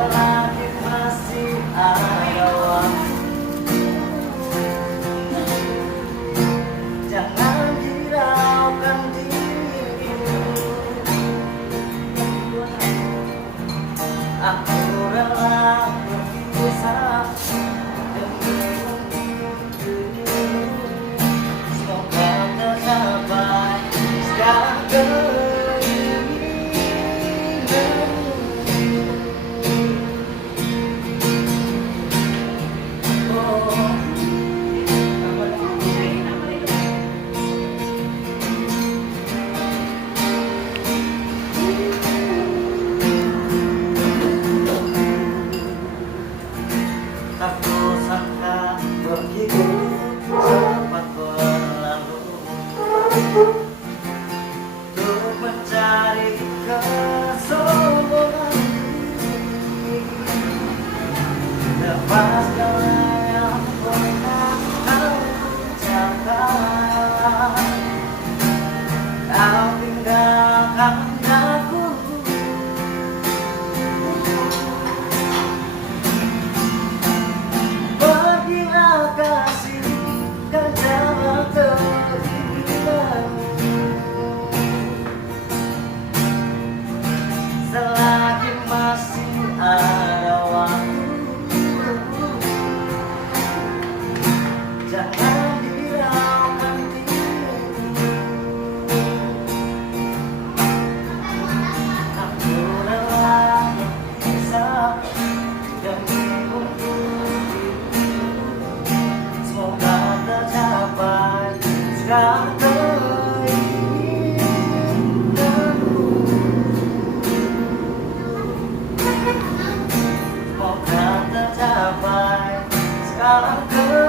selagi masih ada waktu. Jangan hiraukan dirimu. Aku rela berpisah demi mimpimu. Semoga tercapai segala tak kusangka begitu cepat berlalu untuk mencari kesombongan diri. Lepas segala yang pernah kau ucapkan, kau tinggalkan aku. Pergilah kasih, kan jangan terhilang. Selagi masih ada waktu, jangan hiraukan dirimu. Aku rela berpisah demi semoga tercapai segala keinginanmu. Semoga tercapai segala keinginanmu.